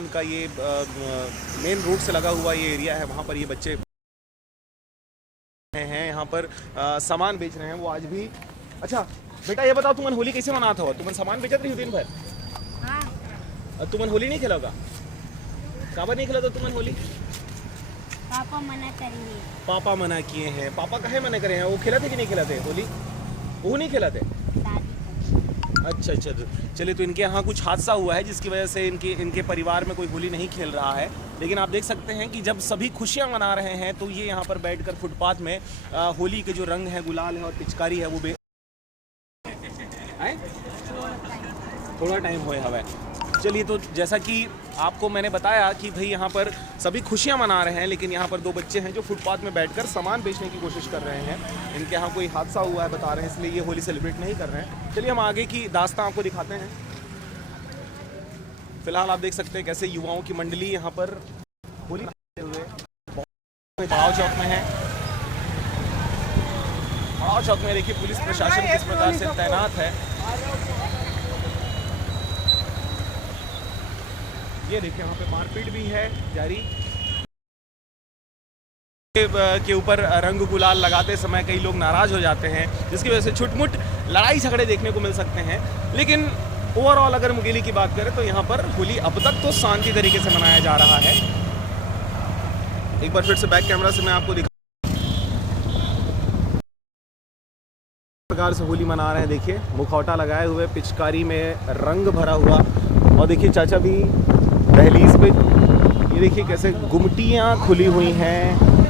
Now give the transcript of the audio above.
उनका ये main road से लगा हुआ ये एरिया है, वहाँ पर ये बच्चे हैं, यहाँ पर सामान बेच रहे हैं वो आज भी। अच्छा बेटा ये बताओ तुमन होली कैसे मनाता हो? तुमन सामान बेचत रही हो दिन भर? हाँ। तुमन होली नहीं खेला होगा? काबर नहीं खेला तो तुमन होली? पापा मना करेंगे। पापा मना किए हैं। पापा काहे मना करे हैं? वो खेला थे कि नहीं खेला थे होली? वो नहीं खेला थे? दादी अच्छा अच्छा, चलिए तो इनके यहाँ कुछ हादसा हुआ है जिसकी वजह से इनके परिवार में कोई होली नहीं खेल रहा है। लेकिन आप देख सकते हैं कि जब सभी खुशियाँ मना रहे हैं तो ये यहाँ पर बैठकर फुटपाथ में होली के जो रंग है, गुलाल है और पिचकारी है वो थोड़ा टाइम हुए हवा है। चलिए तो जैसा कि आपको मैंने बताया कि भाई यहाँ पर सभी खुशियाँ मना रहे हैं, लेकिन यहाँ पर दो बच्चे हैं जो फुटपाथ में बैठकर सामान बेचने की कोशिश कर रहे हैं। इनके यहाँ कोई हादसा हुआ है बता रहे हैं, इसलिए ये होली सेलिब्रेट नहीं कर रहे हैं। चलिए हम आगे की दास्तां आपको दिखाते हैं। फिलहाल आप देख सकते हैं कैसे युवाओं की मंडली यहाँ पर होली हुए बड़ाव चौक में है। बड़ाव चौक में देखिए पुलिस प्रशासन किस प्रकार से तैनात है। ये देखिए वहाँ पे मारपीट भी है जारी। के ऊपर रंग गुलाल लगाते समय कई लोग नाराज हो जाते हैं, जिसकी वजह से छुटमुट लड़ाई झगड़े देखने को मिल सकते हैं। लेकिन ओवरऑल अगर मुंगेली की बात करें तो यहाँ पर होली अब तक तो शांति तरीके से मनाया जा रहा है। एक बार फिर से बैक कैमरा से मैं आपको दिखा प्रकार से होली मना रहे हैं। देखिए मुखौटा लगाए हुए, पिचकारी में रंग भरा हुआ, और देखिए चाचा भी दहलीज पे, ये देखिए कैसे गुमटियाँ खुली हुई हैं।